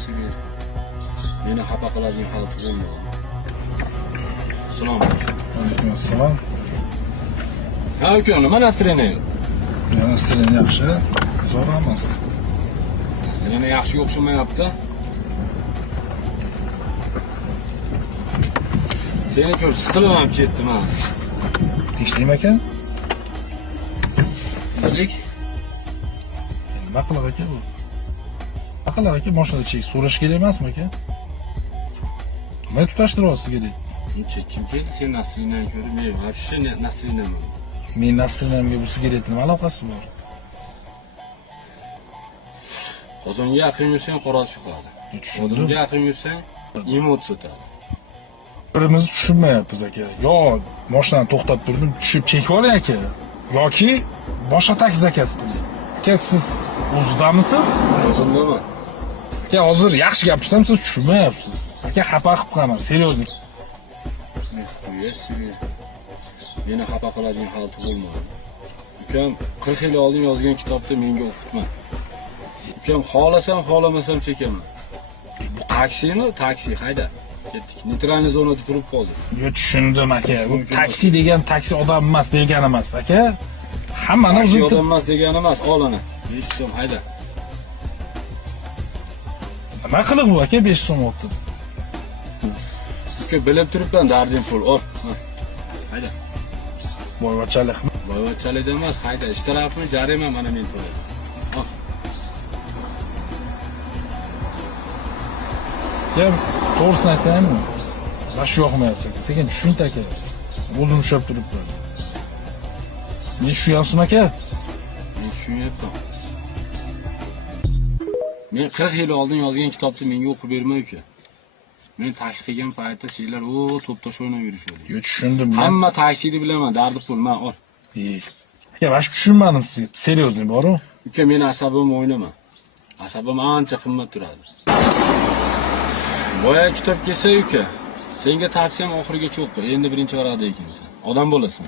Sibir. Meni xafa qiladigan holat bo'lmadi. Assalomu Alaykum assalom. Ha, uka, nima настроение yo'q? Настроение yaxshi, zo'r emas. Настроение yaxshi o'xshamayapti. Seni ko'rib siqilib ham ketdim ha. Tinchlikmi aka? Tinchlik? Nima qilar aka bu? Nima qilar aka, mashina chek so'rash kerak emasmi aka? Nima tutashtiryapsiz kerak? Kim keldi sen настроениеңni ko'rib? Men вообще настроением yo'q. Men настроениемga bu sigaretning nima aloqasi bor? Qozonga yaqin yursang qorasi chiqadi. Tushundim. Odamga yaqin yursang emotsiya o'tadi. Birimizni tushunmayapmiz aka. Yo, mashinani to'xtatib turdim, tushib chekib oling aka. Yoki boshqa taksi zakaz qiling. Aka, siz o'zidamisiz? O'zimdaman. Aka, hozir yaxshi gapirsam siz tushunmayapsiz. Aka, xafa qilib qo'yaman, seriozlik. Sibir. Meni xafa qiladigan holat bo'lmadi. Ukam 40 yil oldin yozgan kitobni menga o'qitma. Ukam xohlasam, xohlamasam chekaman. Bu taksimi? Taksi, hayda. Ketdik. Neytralniy zonada turib qoldik. Yo, tushundim aka. Bu taksi degan taksi odam emas degani emas aka. Hammani Taksi o'zim odam emas degani emas, ol ana. 5 so'm, hayda. nima qiliq bu aka 5 so'm oldi. Uka bilib turibman darding pul, ol. Hayda. Boyvachalik. Boyvachalik emas, hayda. Ish tarafini jarima mana men to'layman. Ol. Ya, to'g'risini aytaymi? Mana shu yoqmayapti aka. Sekin tushunti aka. O'zim ushlab turibman. Men tushunyapsizmi aka? Men tushunyapman. Men 40 yil oldin yozgan kitobni menga o'qib berma uka. Men taksi qilgan paytda senlar to'p-tosh o'ynab yurishadi. Yo, tushundim. Hamma taksini bilaman, dardi pul, men ol. Aka, mana shu tushunmadim sizga. Seriozlik bor-ku. Uka, men asabim o'ynama. Asabim ancha qimmat turadi. Boya kitob kelsa uka, senga tavsiyam oxirigacha o'qi. Endi birinchi varaqda ekansan. Odam bo'lasan.